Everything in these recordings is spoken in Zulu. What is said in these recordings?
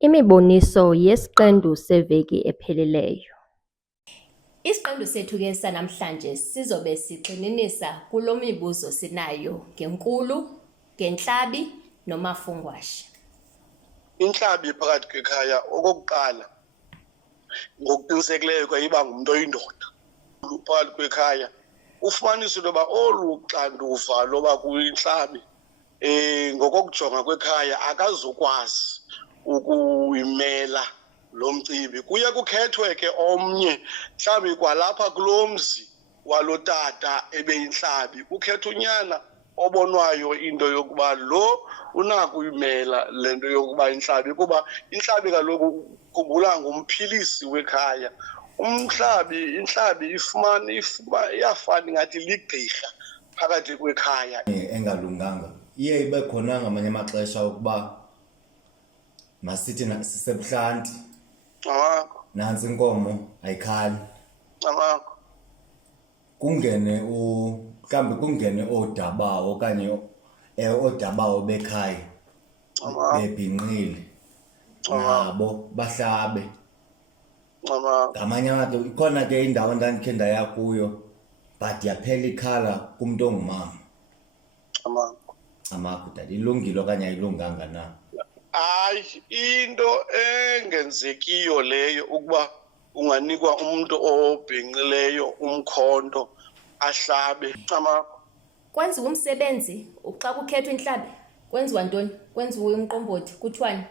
Imiboniso yesiqendu seveki epheleleyo. Isiqendu sethu-ke sanamhlanje sizobe sigxininisa kulo mibuzo sinayo ngenkulu, ngenhlabi nomafungwashe. Inhlabi phakathi kwekhaya okokuqala ngokuqinisekileyo kwayiba ngumuntu oyindoda. Phakathi kwekhaya ufumanisa into yoba olu xanduva loba kuyinhlabi ngokokujonga kwekhaya akazukwazi ukuyimela lo mcimbi. Kuye kukhethwe ke omnye mhlawumbi kwalapha kulo mzi walo tata ebeyinhlabi ukhetha unyana obonwayo into yokuba lo unako uyimela le nto yokuba inhlabi, kuba inhlabi kaloku khumbula ngumphilisi wekhaya. Inhlabi iyafana ingathi ligqirha phakathi kwekhaya. Engalunganga iye ibe khona ngamanye amaxesha ukuba masithi sisebuhlanti nantsi inkomo ayikhali kungene mhlawumbi kungene oodabawo okanye oodabawo bekhaya bebhinqile nabo bahlabe. Ngamanye amaxesha ikhona ke indawo ndandikhe ndaya kuyo but yaphela ikhala kumntu ongumama. Amakho dade ilungile okanye ayilunganga na? Hayi, into engenzekiyo leyo ukuba unganikwa umuntu obhinqileyo umkhonto ahlabe. Kwenziwa umsebenzi xa kukhethwa inhlabi, kwenziwa ntoni? Kwenziwa umqombothi, kuthiwani?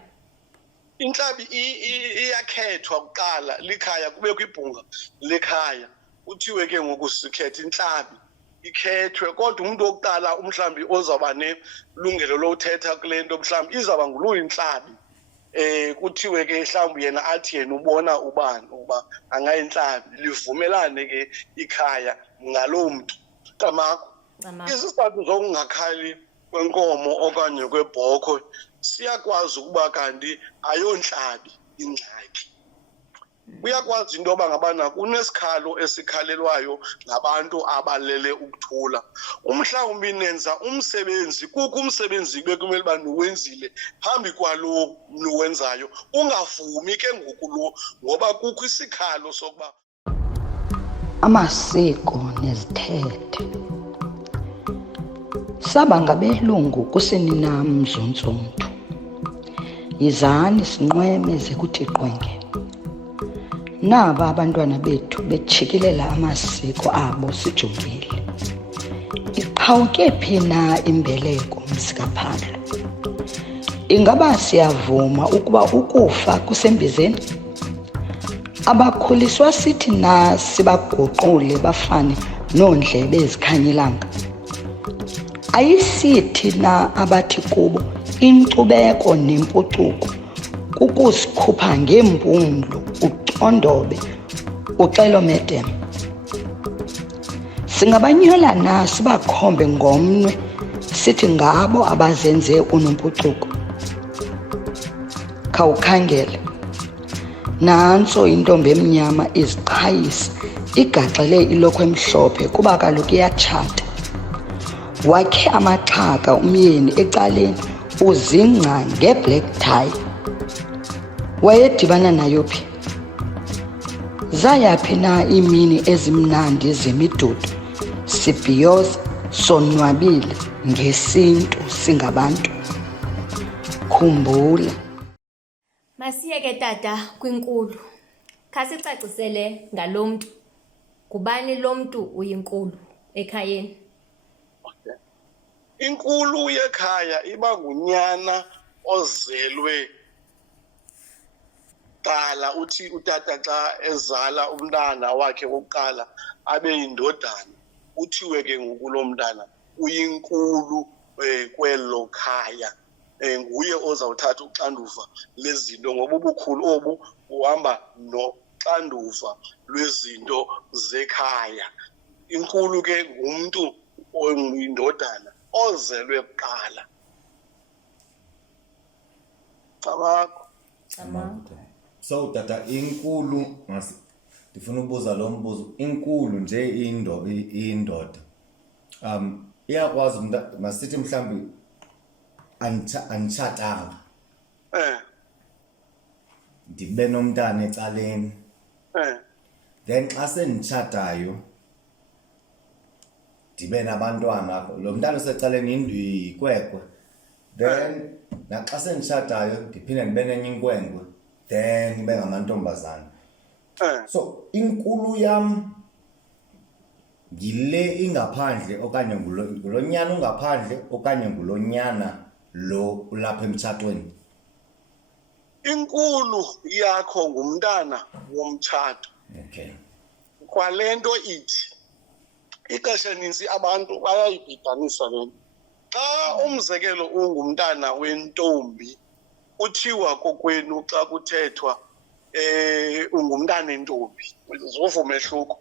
Inhlabi iyakhethwa kuqala likhaya, kubekho ibhunga lekhaya, kuthiwe ke ngoku sikhetha inhlabi ikhethwe. Kodwa umuntu wokuqala umhlambi ozawuba nelungelo lothetha kule nto mhlawumbi izawuba ngulo inhlabi. Kuthiwe ke mhlawumbi yena athi yena ubona ubani uba angayinhlabi, livumelane ke ikhaya ngaloo mntu. Camakho, isizathu zokungakhali kwenkomo okanye kwebhokhwe siyakwazi ukuba kanti ayonhlabi ingxaki. Uyakwazi into yoba ngabana kunesikhalo esikhalelwayo ngabantu abalele ukuthula. Umhlawumbi nenza umsebenzi, kukho umsebenzi bekumele uba niwenzile phambi kwalo niwenzayo, ungavumi ke ngoku lo ngoba kukho isikhalo sokuba amasiko nezithethe. Saba ngabelungu kusenina mzontsonto. Yizani sinqweme ze kuthi qwenge. Naba abantwana bethu bejikilela amasiko abo sijongile. Iqhawuke phi na imbeleko mzikaPhandlo? Ingaba siyavuma ukuba ukufa kusembizeni? Abakhuliswa sithi na sibaguqule bafane noondlebe ezikhanyilanga? Ayisithi na abathi kubo inkcubeko nempucuko kukusikhupha ngeempumlo ucondobe uxelomedem? Singabanyola na sibakhombe ngomnwe sithi ngabo abazenze unompucuko? Khawukhangele, nantso intombi emnyama iziqhayisa igaxele ilokhwe emhlophe kuba kaloku iyatshata. Wakhe amaxhaka umyeni ecaleni uzingca ngeblack tie. Wayedibana nayo phi? Zayaphi na iimini ezimnandi zemidudu sibhiyoza sonwabile ngesintu singabantu? Khumbula. Masiyeke tata kwinkulu. Khasicacisele ngalo mntu. Ngubani lo mntu uyinkulu ekhayeni? Inkulu yekhaya iba ngunyana ozelwe qala. Uthi utata xa ezala umntana wakhe wokuqala abe yindodana, uthiwe ke ngoku lo mntana uyinkulu kwelo khaya. Nguye ozawuthatha uxanduva lezinto ngoba ubukhulu obu uhamba noxanduva lwezinto zekhaya. Inkulu ke ngumntu oyindodana ozelwe kuqala. So tata, inkulu ndifuna ubuza lo mbuzo. Inkulu nje indoda iyakwazi masithi mhlawumbi anitshatanga ndibe nomntana ecaleni then xa senditshatayo ndibe nabantwana lo mntana osecaleni yikwekwe then naxa senditshatayo ndiphinde ndibe nenye inkwenkwe then ibe ngamantombazana so inkulu yam ngile ingaphandle okanye ngulonyana ungaphandle okanye ngulonyana lo ulapha emtshatweni. Inkulu yakho ngumntana womtshato. Okay. Kwalento ithi ixesha elinintsi abantu bayayibhidanisa le. Xa umzekelo ungumntana wentombi uthiwa kokwenu xa kuthethwa ungumntana entombi uzovumehluko.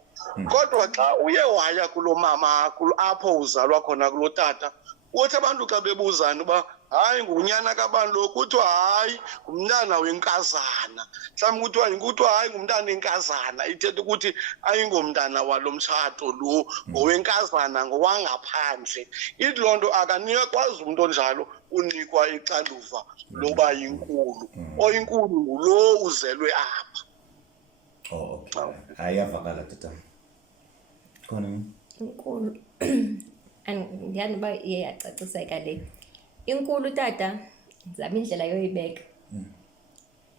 Kodwa xa uye waya kulo mama apho uzalwa khona kulo tata uthi abantu xa bebuzana uba hayi ngunyana kabani lo kuthiwa hayi ngumntana wenkazana mhlawumbi kuthiwa hayi ngumntana enkazana ithetha ukuthi ayingomntana walo mtshato lo ngowenkazana ngowangaphandle. Ithi loo nto akanikwazi umntu onjalo unikwa ixanduva loba yinkulu oyinkulu ngulo uzelwe apha. Okay. Ayavakala tata. Khona inkulu andiyani uba iye yacaciseka le. Inkulu tata ndizama indlela yoyibeka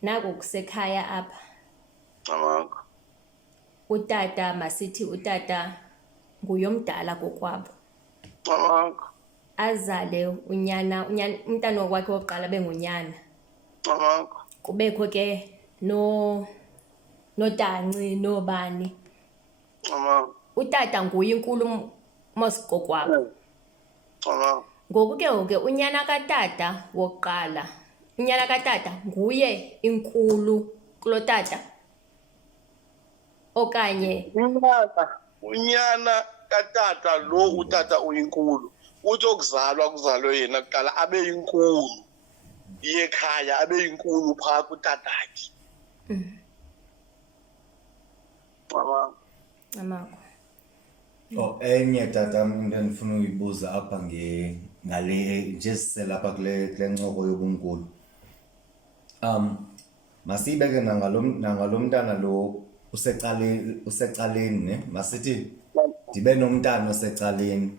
naku kusekhaya apha utata masithi utata nguyomdala kokwabo azale unyana umntana wakhe wokuqala bengunyana kubekho ke notanci nobani utata nguye inkulu mosikokwabo. Ngoku ke unyana katata wokuqala unyana katata nguye inkulu kulo tata okanye unyana katata lo utata uyinkulu uthi okuzalwa kuzalwe yena kuqala abe yinkulu yekhaya abe yinkulu phaa kutatakhe. amako enye tata into endifuna uyibuza apha ngale nje siselapha kule ncoko yobunkulu. Masiyibeke nangalo mntana lo usecaleni ne masithi ndibe nomntana osecaleni.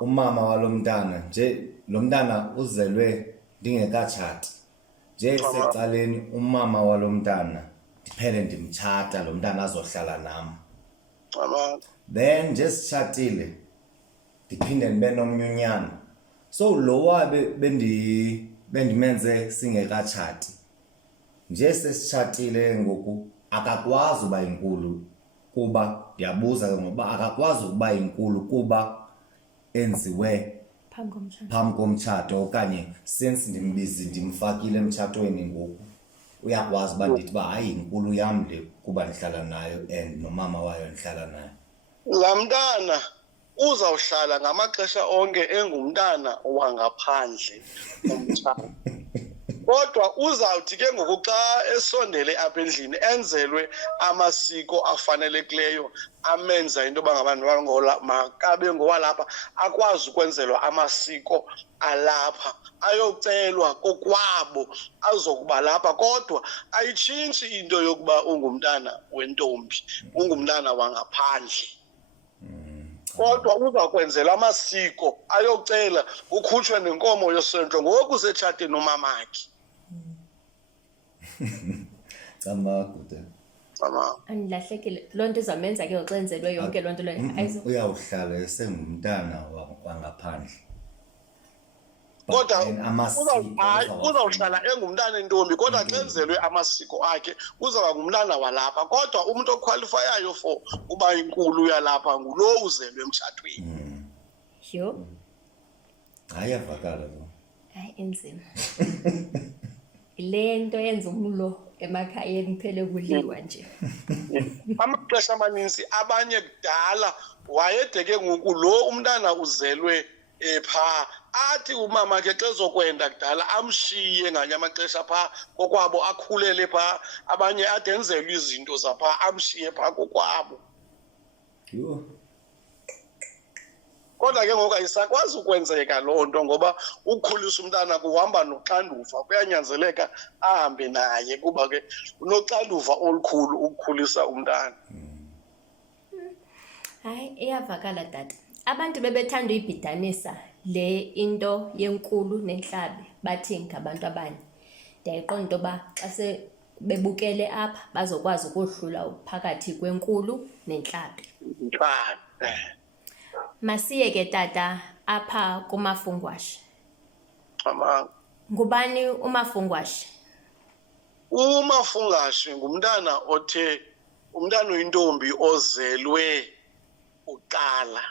Umama walo mntana nje lo mntana uzelwe ndingekatshati nje secaleni umama walo mntana ndiphele ndimtshata lo mntana azohlala nam. Then nje sitshatile ndiphinde ndibe nomnyunyana so lo wabe bendimenze singekatshati nje sesitshatile ngoku akakwazi uba inkulu kuba ndiyabuza ke ngoba akakwazi ukuba inkulu kuba enziwe phambi komtshato okanye since ndimfakile emtshatweni ngoku uyakwazi uba ndithi uba hayi inkulu yam le kuba ndihlala nayo and nomama wayo ndihlala nayo. Laa mntana uzawuhlala ngamaxesha onke engumntana wangaphandle komtshato. Kodwa uzawuthi ke ngoku xa esondele apha endlini enzelwe amasiko afanelekileyo amenza into yoba ngabantu makabe ngowalapha akwazi ukwenzelwa amasiko alapha ayocelwa kokwabo azokuba lapha kodwa ayitshintshi into yokuba ungumntana wentombi ungumntana wangaphandle. Kodwa uzakwenzelwa amasiko ayocela ukhutshwe nenkomo yosendlo ngoku setshathe nomamakhe. Camakude. Andilahlekile loo nto izamenza ke xa enzelwe yonke loo nto leyo uyawuhlala esengumntana wangaphandle. Kodwa uzawuhlala engumntana entombi kodwa xa enzelwe amasiko akhe uzawuba ngumntana walapha kodwa umuntu okhwalifayayo for uba inkulu yalapha ngulo uzelwe emtshatweni. Yho. Ayavakala lo. Hayi enzima. Le nto yenza umlo emakhayeni kuphele kuliwa nje. Amaxesha amaninzi abanye kudala wayedeke ngoku lo umntana uzelwe phaa athi umama ke xa ezokwenda kudala amshiye nganye amaxesha phaa kokwabo akhulele phaa abanye adenzelwe izinto zaphaa amshiye phaa kokwabo. Yho. Kodwa ke ngoku ayisakwazi ukwenzeka loo nto ngoba ukukhulisa umntana kuhamba noxanduva, kuyanyanzeleka ahambe naye kuba ke unoxanduva olukhulu ukukhulisa umntana. Hayi, iyavakala tata. Abantu bebethanda uyibhidanisa le into yenkulu nenhlabi bathi ngabantu abanye. Ndiyayiqonda into yoba xa se bebukele apha bazokwazi ukohlula phakathi kwenkulu nenhlabi. Masiye ke tata apha kumafungwashe. Ngubani umafungwashe? Umafungwashe ngumntana umntana oyintombi ozelwe uqala.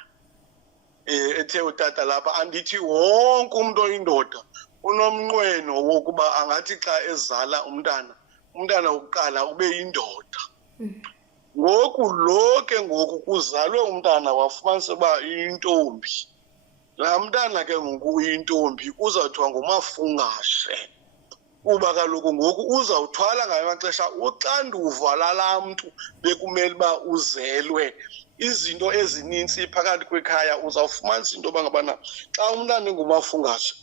Ethe utata lapha andithi wonke umuntu oyindoda unomnqweno wokuba angathi xa ezala umntana wokuqala ube yindoda. Ngoku lo ke ngoku kuzalwe umntana wafumanisa uba iyintombi. Laa mntana ke ngoku uyintombi uzawuthiwa ngumafungwashe. Kuba kaloku ngoku uzawuthwala ngayo amaxesha uxanduva lalaa mntu bekumele uba uzelwe. Izinto ezininzi phakathi kwekhaya uzawufumanisa into yoba ngabana xa umntana engumafungwashe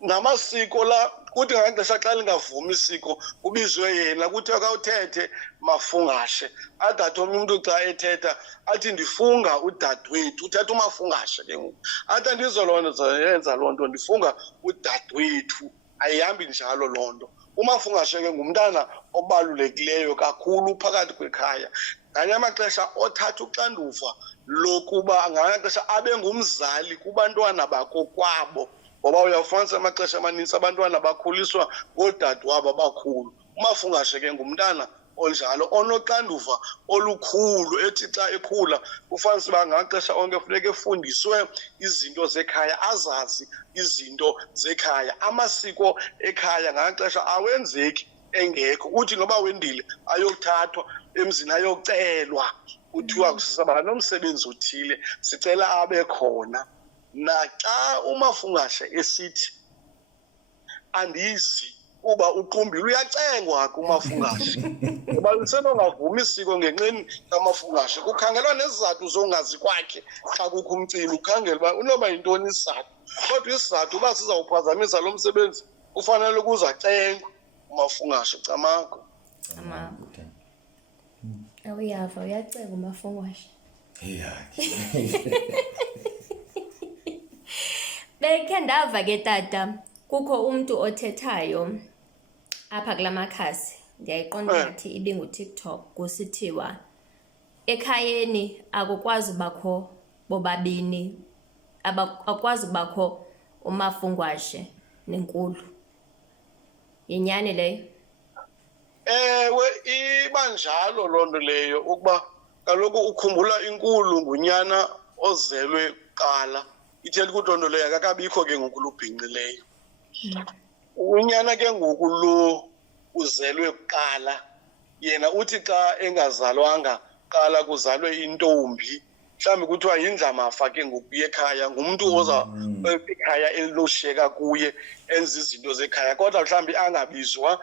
namasiko la kuthi ngamaxesha xa lingavumi isiko kubizwe yena kuthiwa kawuthethe mafungwashe. Athi omnye umntu xa ethetha athi ndifunga udadewethu, uthetha umafungwashe ke ngoku. Athi andizolonza loo nto, ndifunga udadewethu. Ayihambi njalo loo nto. Umafungwashe ke ngumntana obalulekileyo kakhulu phakathi kwekhaya. Ngamanye amaxesha othatha uxanduva lokuba ngamanye amaxesha abe ngumzali kubantwana bakokwabo. Ngoba uyafumanisa amaxesha amaninzi abantwana bakhuliswa ngoodade wabo abakhulu. Umafungwashe ke ngumntana onjalo onoxanduva olukhulu ethi xa ekhula ufanele uba ngamaxesha onke funeka efundiswe izinto zekhaya, azazi izinto zekhaya. Amasiko ekhaya ngamaxesha awenzeki engekho. Uthi noba wendile ayothathwa emzini ayocelwa kuthiwa sisaba nomsebenzi othile sicela abe khona. Naxa umafungwashe esithi andizi kuba uqumbile uyacengwa kumafungwashe. Ngoba lisenongavumi isiko ngenxeni kamafungwashe. Kukhangelwa nezizathu zongazi kwakhe xa kukho umcimbi, ukhangela uba unoba yintoni isizathu. Kodwa isizathu uba sizawuphazamisa lo msebenzi kufanele ukuze acengwe umafungwashe. Camakho. Awuyava uyaceka umafungwashe. Bekhe ndava ke tata kukho umuntu othethayo apha kula makhasi, ndiyayiqonda ngathi ibingu-TikTok, kusithiwa ekhayeni akukwazi ubakho bobabini, akukwazi ubakho umafungwashe nenkulu. Yinyani leyo? Ewe, iba njalo loo nto leyo ukuba kaloku ukhumbula inkulu ngunyana ozelwe kuqala. Ithetha ukuthi loo nto leyo akakabikho ke ngoku lubhinqileyo. Unyana ke ngoku lo uzelwe kuqala yena uthi xa engazalwanga qala kuzalwe intombi, mhlawumbi kuthiwa yindlamafa ke ngoku yekhaya, ngumntu oza ikhaya eliloshiyeka kuye enza izinto zekhaya, kodwa mhlawumbi angabizwa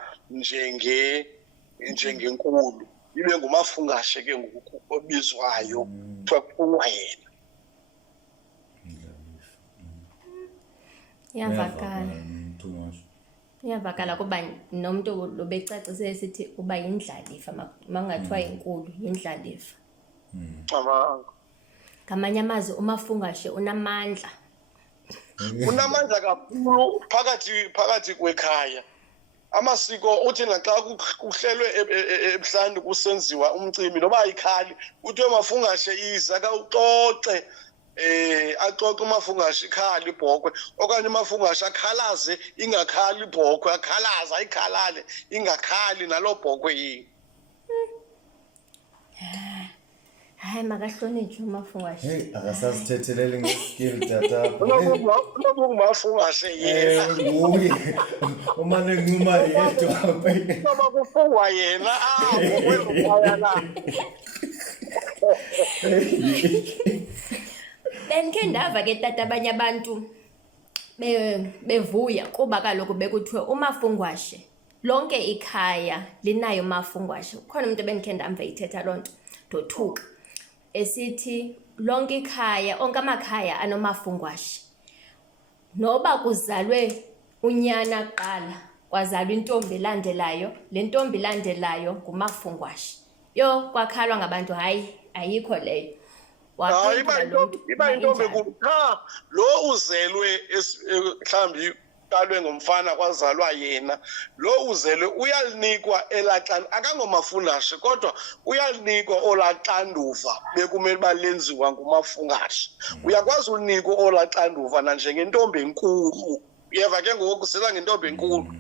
njengenkulu, ibe ngumafungwashe ke ngoku obizwayo kuthiwa kufungwa yena. Iyavakala kuba nomntu lo becacise esithi uba yindlalifa, makungathiwa inkulu yindlalifa. Ngamanye amazwi umafungwashe unamandla. Unamandla kakhulu phakathi kwekhaya. Amasiko uthi naxa kuhlelwe ebuhlanti kusenziwa umcimbi noba ayikhali kuthiwe mafungwashe iza kawuxoxe. Axoxe umafungwashe ikhali ibhokhwe, okanye umafungwashe akhalaze ingakhali ibhokhwe, akhalaze ayikhalale ingakhali naloo bhokhwe yini. Hayi, makahlonitshwe umafungwashe. Akasazithetheleli ngeskill tata. Umafungwashe yena. Nguye. Umane kunquma yedwa. Ngoba kufungwa yena kwezokhaya la. Bendikhe ndava ke tata abanye abantu bevuya kuba kaloku bekuthiwe umafungwashe lonke ikhaya linayo umafungwashe. Ukhona umuntu ebendikhe ndamva ithetha loo nto ndothuka esithi lonke ikhaya, onke amakhaya anomafungwashe. Noba kuzalwe unyana kuqala, kwazalwa intombi elandelayo, le ntombi ilandelayo ngumafungwashe. Yo, kwakhalwa ngabantu, hayi, ayikho leyo. Hayi, iba intombi enkulu. Cha, lo uzelwe mhlambi qalwe ngomfana kwazalwa yena, lo uzelwe uyalinikwa elaxanduva, akangomafundashe kodwa uyalinikwa olaxanduva bekumele balenziwa ngumafungashe. Uyakwazi unikwa olaxanduva nanjengentombi enkulu. Uyeva ke ngoku sela ngentombi enkulu.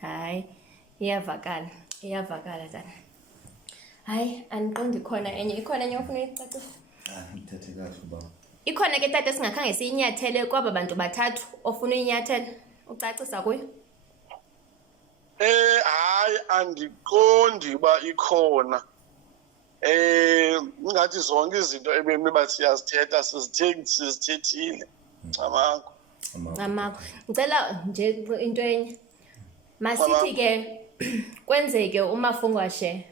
Hayi, iyavakala tana. Hayi, andiqondi ikhona enye ofuna uyicacisa? Ngithethe kahle uba. Ikhona ke tata singakhange siyinyathele kwaba bantu bathathu ofuna uyinyathela ucacisa kuyo? Hayi, andiqondi uba ikhona. Ingathi zonke izinto ebemi bathi siyazithetha sizithethile. Amakho. Ngicela nje into enye. Masithi ke kwenzeke umafungwashe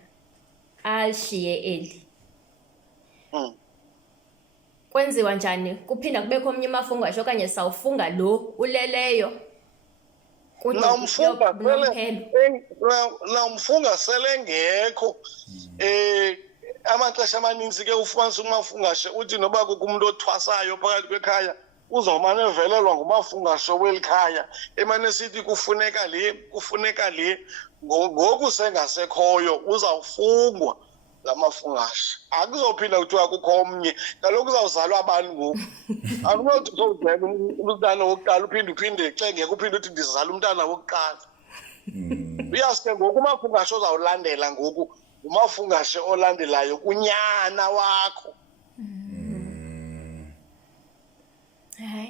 alishiye eli. Kwenziwa njani? Kuphinda kubekho omnye umafungwashe okanye sawufunga lo uleleyo? Namfunga sele ngekho. Amaxesha amaninzi ke ufumanisa umafungwashe uthi noba kukho umuntu othwasayo phakathi kwekhaya uzawumane evelelwa ngumafungwashe weli khaya emane sithi kufuneka le ngoku sengasekhoyo uzawufungwa lamafungwashe. Akuzophinda kuthiwa kukho omnye, kaloku uzawuzalwa abantu ngoku. Akunothi uzawuzala umntana wokuqala uphinde xengeke uphinde uthi ndizala umntana wokuqala. Uyazi ke ngoku umafungwashe ozawulandela ngoku ngumafungashe olandelayo kunyana wakho.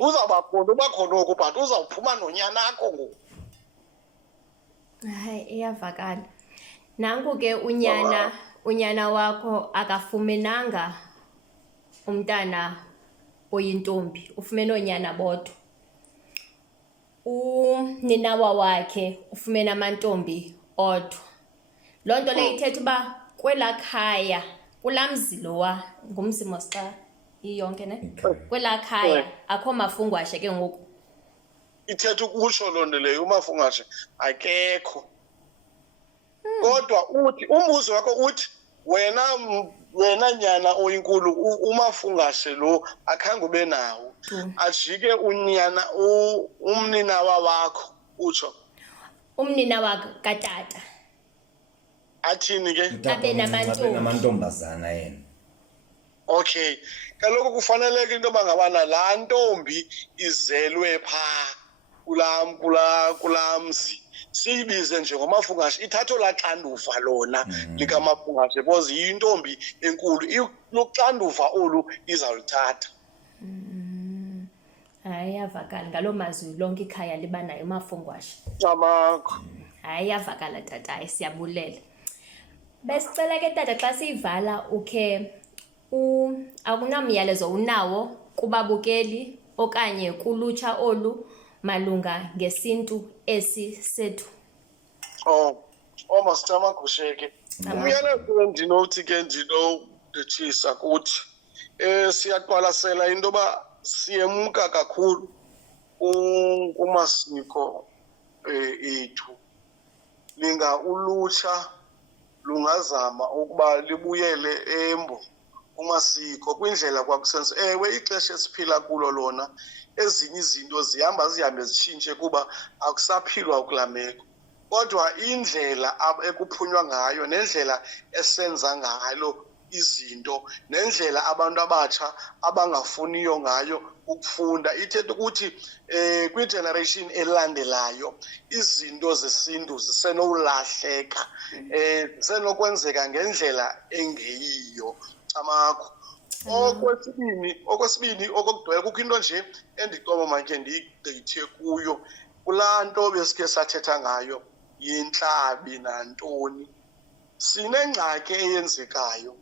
Uzawuba khona oku but uzawuphuma nonyana akho ngoku. Hayi, iyavakala. Nanku ke unyana wakho akafumenanga umntana oyintombi, ufumene onyana bodwa. Uninawa wakhe ufumene amantombi odwa. Loo nto leyo ithetha uba kwelaa khaya, kulaa mzi lowa, ngumzi mosxa iyonke ne? Kwelaa khaya akho mafungwashe ke ngoku. Ithetha ukutsho loo nto leyo, umafungwashe akekho. Kodwa uthi umbuzo wakho uthi wena nyana oyinkulu umafungwashe lo akhange ube nawo. Ajike unyana umninawa wakho utsho. Umnina wakho katata. Athini ke? Abe namantombazana yena. Okay, kaloku kufaneleke into bangabana laa ntombi izelwe kulaa mzi siyibize njengomafungwashe, ithatho laxanduva lona likamafungwashe because yintombi enkulu, luxanduva olu izawulithatha. Hayi, iyavakala ngaloo mazwi lonke ikhaya liba nayo umafungwashe. Amakho. Hayi, iyavakala tata, hayi siyabulela. Besicela ke tata xa siyivala ukhe akunamyalezo unawo kubabukeli okanye kulutsha olu malunga ngesintu esi sethu? Master Magusheke. Umyalezo endinothi ke ndinowudithisa kuthi siyaqwalasela into yoba siyemka kakhulu kumasiko ethu. Ulutsha lungazama ukuba libuyele embo kumasiko kwindlela kwakusenza. Ewe, ixesha esiphila kulo lona ezinye izinto zihambe zitshintshe kuba akusaphilwa kulaa meko, kodwa indlela ekuphunywa ngayo nendlela esenza ngayo izinto nendlela abantu abatsha abangafuniyo ngayo ukufunda ithetha ukuthi kwi-generation elandelayo izinto zesintu zisenolahleka, zisenokwenzeka ngendlela engeyiyo. Amakho. Okwesibini okokugcwele kukho into nje endicoma manje ndiyigqithe kuyo kulaa nto besike sathetha ngayo yentlabi nantoni. Sinengxaki eyenzekayo,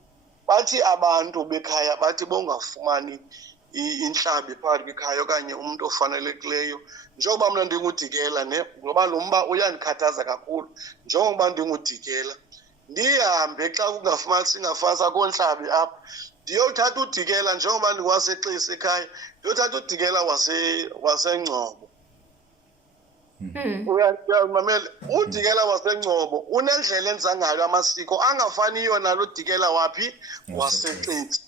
bathi abantu bekhaya bathi bongafumani intlabi phakathi kwekhaya okanye umuntu ofanelekileyo. Njengoba mna ndingudikela ngoba lo mba uyandikhathaza kakhulu, njengoba ndingudikela ndihambe xa singafani sakoNhlabi apha ndiyothatha uDikela njengoba ndingwaseXesi ekhaya ndiyothatha uDikela waseNgcobo. Uyamamela uDikela waseNgcobo unendlela enza ngayo amasiko angafaniyo nalo Dikela waphi waseXesi.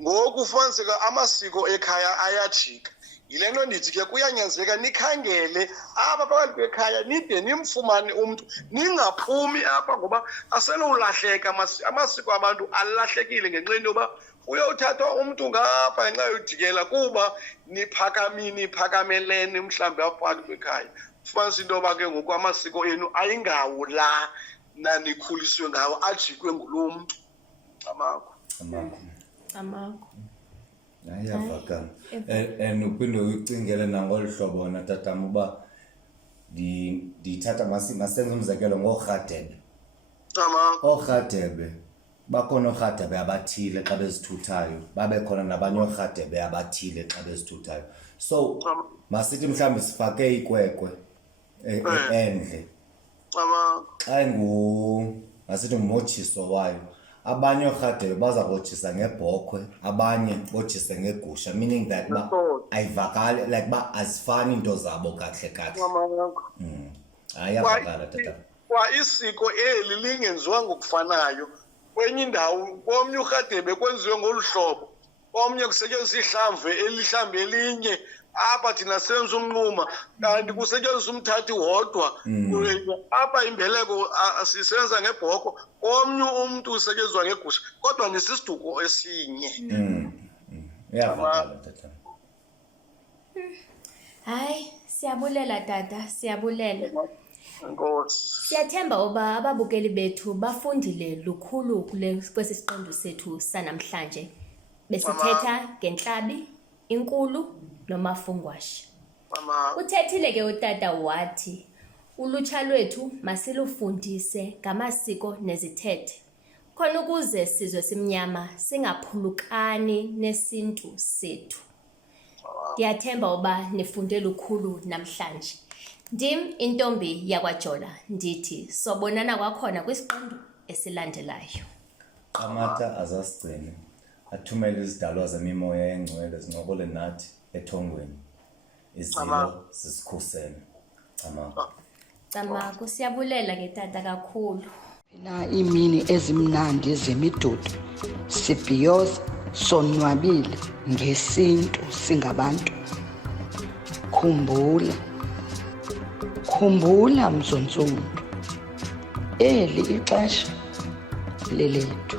Ngoku ufumaniseka amasiko ekhaya ayajika. Yile nto ndithi ke kuyanyanzeleka nikhangele apha phakathi kwekhaya nide nimfumane umntu ningaphumi apha ngoba asenowulahleka amasiko abantu alahlekile ngenxa yoba uyothathwa umntu ngapha ngenxa yoDikela kuba niphakamelene mhlawumbi apha phakathi kwekhaya. Ufumanisa into yoba ke ngoku amasiko enu ayingawo la nanikhuliswe ngawo ajikwe ngulo mntu. Amakho. Ayavakala. And uphinde uyicingele nangolu hlobo wena tatam uba ndithatha masenze umzekelo ngooRhadebe. OoRhadebe bakhona oorhadebe abathile xa bezithuthayo babe khona nabanye oorhadebe abathile xa bezithuthayo. So masithi mhlawumbi sifake ikwekwe endle xa masithi ngumojiso wayo. Abanye oorhadebe baza kojisa ngebhokhwe, abanye bojise ngegusha, meaning that ayivakali like ba azifani into zabo kahle. Ayavakala tata. Kwa isiko eli lingenziwa ngokufanayo. Kwenye indawo komnye uRhadebe kwenziwe ngolu hlobo, omnye kusetyenziswa ihlamvu elinye. Apha thina senza umnquma kanti kusetyenziswa umthathi wodwa. Apha imbeleko sisenza ngebhoko omnye umuntu usetyenziswa ngegusha kodwa nesisiduko esinye. Uyavakala tata. Hayi siyabulela tata, siyabulela. Enkosi. Siyathemba uba ababukeli bethu bafundile lukhulu kwesi siqendu sethu sanamhlanje. Besithetha ngeNtlabi, inkulu nomafungwashe. Uthethile ke utata wathi ulutsha lwethu masilufundise ngamasiko nezithethe khona ukuze sizwe simnyama singaphulukani nesintu sethu. Ndiyathemba uba nifunde lukhulu namhlanje. Ndim intombi yakwaJola ndithi sobonana kwakhona kwisiqendu esilandelayo. Qamata azasigcine athumele izidalwa zemimoya engcwele zincokole nathi ethongweni. Izilo zisikhusele. Camako siyabulela ke tata kakhulu. Na imini ezimnandi zemidudu sibhiyoza sonwabile ngesintu singabantu. Khumbula mzontsundu eli ixesha lelethu.